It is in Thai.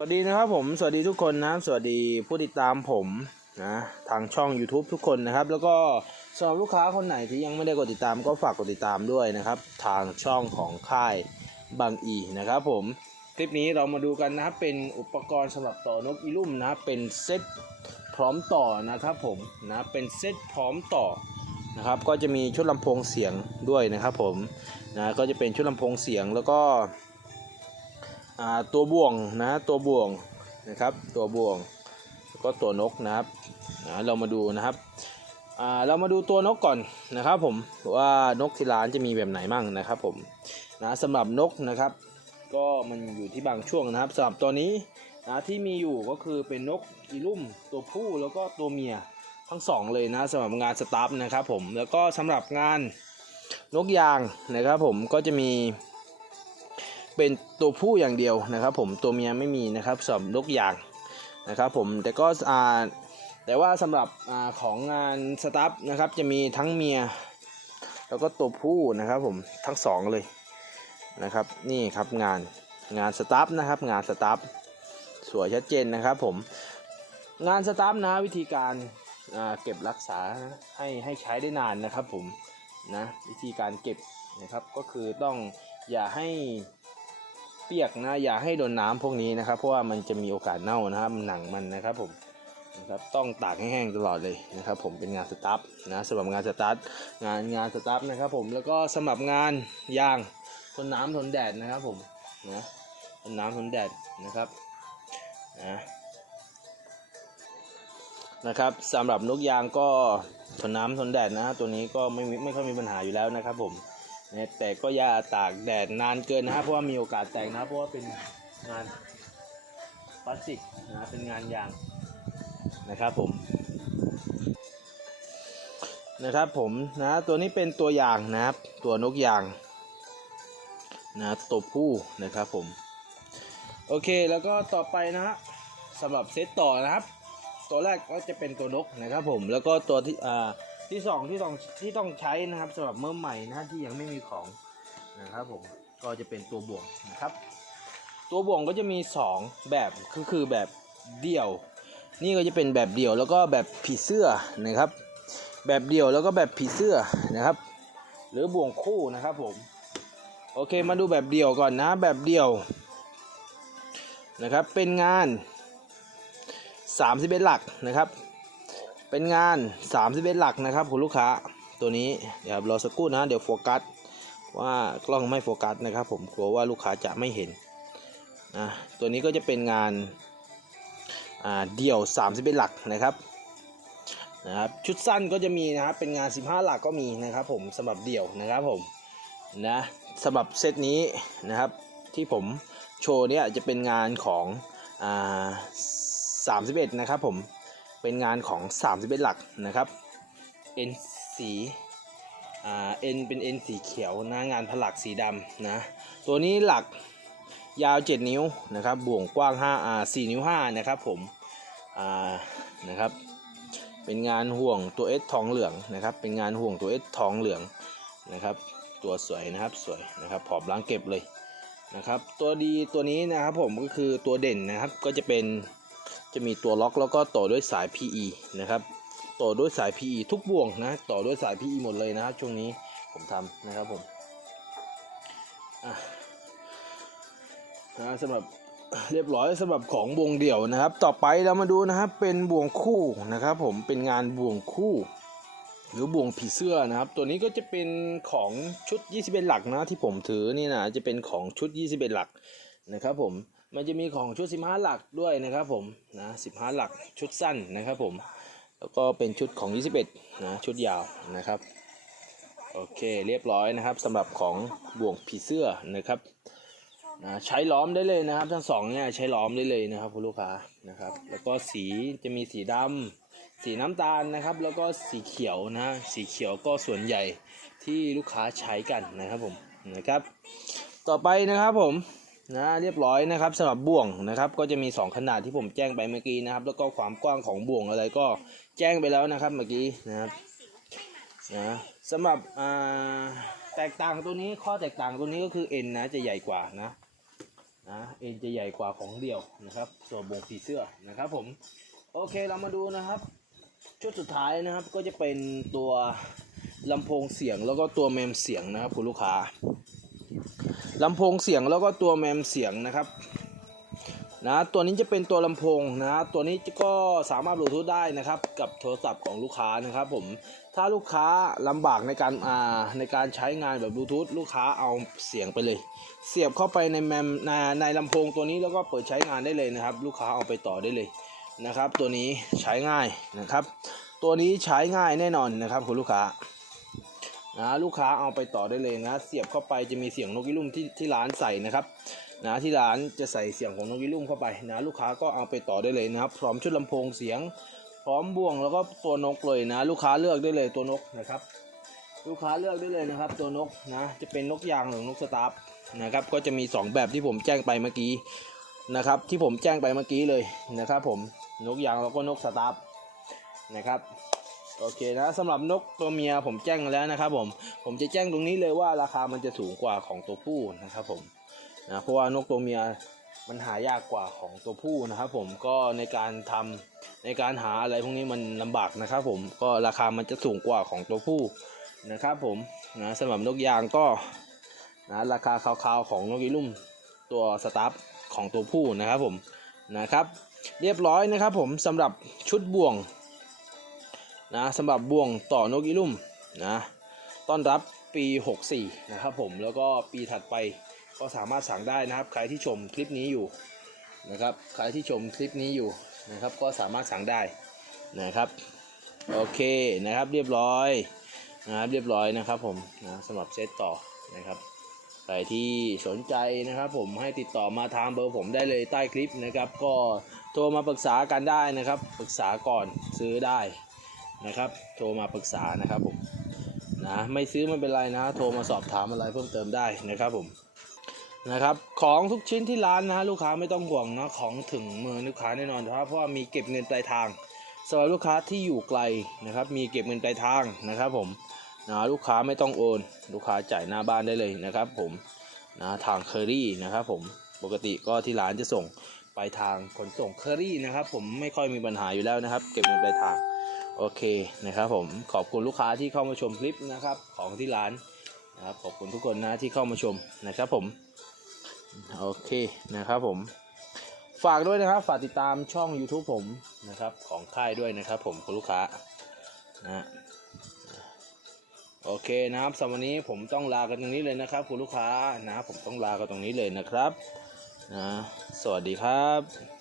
สวัสดีนะครับผมสวัสดีทุกคนนะครับสวัสดีผู้ติดตามผมนะทางช่อง YouTube ทุกคนนะครับ แล้วก็สำหรับลูกค้าคนไหนที่ยังไม่ได้กดติดตามก็ฝากกดติดตามด้วยนะครับ ทางช่องของค่ายบางอีนะครับผมคลิปนี้เรามาดูกันนะครับเป็นอุปกรณ์สำหรับต่อนกอีลุ่มนะเป็นเซตพร้อมต่อนะครับผมนะเป็นเซตพร้อมต่อนะครับก็จะมีชุดลำโพงเสียงด้วยนะครับผมนะก็จะเป็นชุดลำโพงเสียงแล้วก็ ตัวบ่วงนะตัวบ่วงนะครับตัวบ่วงก็ตัวนกนะครับเรามาดูนะครับเรามาดูตัวนกก่อนนะครับผมว่านกที่ร้านจะมีแบบไหนมั่งนะครับผมนะสำหรับนกนะครับ ก็มันอยู่ที่บางช่วงนะครับสำหรับตัวนี้นะที่มีอยู่ก็คือเป็นนกอีลุ่มตัวผู้แล้วก็ตัวเมียทั้งสองเลยนะสำหรับงานสตาฟนะครับผมแล้วก็สำหรับงานนกยางนะครับผมก็จะมี เป็นตัวผู้อย่างเดียวนะครับ ผมตัวเมียไม่มีนะครับสำหรับนกยางนะครับผมแต่ก็อ่าแต่ว่าสำหรับอ่าของงานสตาฟนะครับจะมีทั้งเมีย แล้วก็ตัวผู้นะครับผมทั้งสองเลยนะครับนี่ครับงานงานสตาฟนะครับงานสตาฟสวยชัดเจนนะครับผมงานสตาฟนะวิธีการเก็บรักษาให้ให้ใช้ได้นานนะครับผมนะวิธีการเก็บนะครับก็คือต้องอย่าให้ เปียกนะอย่าให้โดนน้ำพวกนี้นะครับ เพราะว่ามันจะมีโอกาสเน่านะครับหนังมันนะครับผมนะครับต้องตากให้แห้งตลอดเลยนะครับ ผมเป็นงานสตาร์ทนะสำหรับงานสตาร์ทงานงานสตาร์ทนะครับผมแล้วก็สำหรับงานยางทนน้ำทนแดดนะครับผมนะทนน้ำทนแดดนะครับนะนะครับสำหรับนกยางก็ทนน้ำทนแดดนะตัวนี้ก็ไม่ไม่ค่อยมีปัญหาอยู่แล้วนะครับผม นะแต่ก็อย่าตากแดดนานเกินนะครับเพราะว่ามีโอกาสแตกนะเพราะว่าเป็นงานพลาสติกนะเป็นงานยางนะครับผมนะครับผมนะตัวนี้เป็นตัวอย่างนะครับ ตัวนกยางนะตัวผู้นะครับผม โอเคแล้วก็ต่อไปนะฮะสำหรับเซตต่อนะครับ ตัวแรกก็จะเป็นตัวนกนะครับผมแล้วก็ตัวที่อ่า ที่สองที่ต้องที่ต้องใช้นะครับสำหรับเมื่อใหม่นะที่ยังไม่มีของนะครับผมก็จะเป็นตัวบ่วงนะครับ ตัวบ่วงก็จะมีสองแบบก็คือแบบเดี่ยว นี่ก็จะเป็นแบบเดี่ยวแล้วก็แบบผีเสื้อนะครับ แบบเดี่ยวแล้วก็แบบผีเสื้อนะครับ หรือบ่วงคู่นะครับผมโอเคมาดูแบบเดี่ยวก่อนนะแบบเดี่ยวนะครับเป็นงาน 31 หลักนะครับ เป็นงาน 31 หลักนะครับคุณลูกค้าตัวนี้เดี๋ยวรอสักครู่นะเดี๋ยวโฟกัสว่ากล้องไม่โฟกัสนะครับ ผมกลัวว่าลูกค้าจะไม่เห็นนะตัวนี้ก็จะเป็นงานาเดี่ยว 31 หลักนะครับนะครับชุดสั้นก็จะมีนะครับเป็นงาน 15 หลักก็มีนะครับ ผมสำหรับเดี่ยวนะครับผมนะสำหรับเซตนี้นะครับที่ผมโชว์เนี่ยจะเป็นงานของอ่า31 นะครับผม เป็นงานของ31หลักนะครับ N สีอ่า N เป็น N สีเขียวนะงานผลักสีดำนะ ตัวนี้หลักยาว 7 นิ้วนะครับ บ่วงกว้าง5อ่า4นิ้ว 5 นะครับผม อ่า นะครับ เป็นงานห่วงตัว S ทองเหลืองนะครับ เป็นงานห่วงตัว S ทองเหลืองนะครับ ตัวสวยนะครับ สวยนะครับ ผอมล้างเก็บเลยนะครับ ตัวดีตัวนี้นะครับผมก็คือตัวเด่นนะครับ ก็จะเป็น จะมีตัวล็อกแล้วก็ต่อด้วยสาย PE นะครับ ต่อด้วยสาย PE ทุกบ่วงนะ ต่อด้วยสาย PE หมดเลยนะครับช่วงนี้ผมทำนะครับผมนะสำหรับเรียบร้อยสำหรับของบ่วงเดี่ยวนะครับ ต่อไปเรามาดูนะครับเป็นบ่วงคู่นะครับ ผมเป็นงานบ่วงคู่ หรือบ่วงผีเสื้อนะครับ ตัวนี้ก็จะเป็นของชุด 21 หลักนะที่ผมถือนี่นะจะเป็นของชุด 21 หลักนะครับผม มันจะมีของชุด 15 หลักด้วยนะครับผมนะ15 หลักชุดสั้นนะครับผม แล้วก็เป็นชุดของ 21 นะชุดยาวนะครับ โอเคเรียบร้อยนะครับสำหรับของบ่วงผีเสื้อนะครับนะใช้ล้อมได้เลยนะครับ ทั้งสองเนี่ยใช้ล้อมได้เลยนะครับคุณลูกค้านะครับ แล้วก็สีจะมีสีดำสีน้ำตาลนะครับ แล้วก็สีเขียวนะสีเขียวก็ส่วนใหญ่ที่ลูกค้าใช้กันนะครับผมนะครับ ต่อไปนะครับผม นะเรียบร้อยนะครับสำหรับบ่วงนะครับก็จะมี 2 ขนาดที่ผมแจ้งไปเมื่อกี้นะครับ แล้วก็ความกว้างของบ่วงอะไรก็แจ้งไปแล้วนะครับเมื่อกี้นะครับนะสำหรับอ่าแตกต่างตัวนี้ข้อแตกต่างตัวนี้ก็คือ N นะจะใหญ่กว่านะนะเอ็นจะใหญ่กว่าของเดี่ยวนะครับ ส่วนบงผีเสื้อนะครับผมโอเคเรามาดูนะครับชุดสุดท้ายนะครับก็จะเป็นตัวลำโพงเสียงแล้วก็ตัวแมมเสียงนะครับคุณลูกค้า ลำโพงเสียงแล้วก็ตัวแมมเสียงนะครับนะตัวนี้จะเป็นตัวลำโพงนะตัวนี้ก็สามารถบลูทูธได้นะครับกับโทรศัพท์ของลูกค้านะครับผมถ้าลูกค้าลำบากในการอ่าในการใช้งานแบบบลูทูธลูกค้าเอาเสียงไปเลย เสียบเข้าไปในแมมในในลำโพงตัวนี้แล้วก็เปิดใช้งานได้เลยนะครับ ลูกค้าเอาไปต่อได้เลยนะครับ ตัวนี้ใช้ง่ายนะครับ ตัวนี้ใช้ง่ายแน่นอนนะครับคุณลูกค้า นะลูกค้าเอาไปต่อได้เลยนะ เสียบเข้าไปจะมีเสียงนกยิรุ่มที่ที่ร้านใส่นะครับนะที่ร้านจะใส่เสียงของนกยิรุ่มเข้าไปนะลูกค้าก็เอาไปต่อได้เลยนะครับ พร้อมชุดลำโพงเสียง พร้อมบ่วงแล้วก็ตัวนกเลยนะ ลูกค้าเลือกได้เลยตัวนกนะครับ ลูกค้าเลือกได้เลยนะครับ ตัวนกนะจะเป็นนกยางหรือนกสตาร์นะครับก็จะมีสองแบบที่ผมแจ้งไปเมื่อกี้นะครับที่ผมแจ้งไปเมื่อกี้เลยนะครับ ผมนกยางแล้วก็นกสตาร์นะครับ โอเคนะสำหรับนกตัวเมียผมแจ้งแล้วนะครับผมผมจะแจ้งตรงนี้เลยว่าราคามันจะสูงกว่าของตัวผู้นะครับผมนะเพราะว่านกตัวเมียมันหายากกว่าของตัวผู้นะครับผมก็ในการทำในการหาอะไรพวกนี้มันลำบากนะครับผมก็ราคามันจะสูงกว่าของตัวผู้นะครับผมนะสำหรับนกยางก็นะราคาคาวๆของนกอีลุ่มตัวสตาร์ฟของตัวผู้นะครับผมนะครับ เรียบร้อยนะครับผมสำหรับชุดบ่วง นะสำหรับบ่วงต่อนกอีลุ่มนะต้อนรับปี 64 นะครับผมแล้วก็ปีถัดไปก็สามารถสั่งได้นะครับ ใครที่ชมคลิปนี้อยู่นะครับใครที่ชมคลิปนี้อยู่นะครับ ก็สามารถสั่งได้นะครับโอเคนะครับเรียบร้อยนะครับเรียบร้อยนะครับผมนะสำหรับเซตต่อนะครับใครที่สนใจนะครับผมให้ติดต่อมาทางเบอร์ผมได้เลยใต้คลิปนะครับ ก็โทรมาปรึกษากันได้นะครับ ปรึกษาก่อนซื้อได้ นะครับโทรมาปรึกษานะครับผมนะไม่ซื้อไม่เป็นไรนะ โทรมาสอบถามอะไรเพิ่มเติมได้นะครับผมนะครับของทุกชิ้นที่ร้านนะลูกค้าไม่ต้องห่วงนะของถึงมือลูกค้าแน่นอนนะครับเพราะว่ามีเก็บเงินปลายทางสำหรับลูกค้าที่อยู่ไกลนะครับ มีเก็บเงินปลายทางนะครับผมนะลูกค้าไม่ต้องโอน ลูกค้าจ่ายหน้าบ้านได้เลยนะครับผมนะทางเคอรี่นะครับผมปกติก็ที่ร้านจะส่ง ไปทางขนส่งเคอรี่นะครับ ผมไม่ค่อยมีปัญหาอยู่แล้วนะครับ เก็บเงินปลายทางโอเคนะครับผมขอบคุณลูกค้าที่เข้ามาชมคลิปนะครับของที่ร้านนะครับขอบคุณทุกคนนะที่เข้ามาชมนะครับผมโอเคนะครับผมฝากด้วยนะครับ ฝากติดตามช่อง YouTube ผมนะครับของค่ายด้วยนะครับ ผมคุณลูกค้านะโอเคนะครับสำหรับวันนี้ผมต้องลากันตรงนี้เลยนะครับ คุณลูกค้านะผมต้องลากันตรงนี้เลยนะครับ นะสวัสดีครับ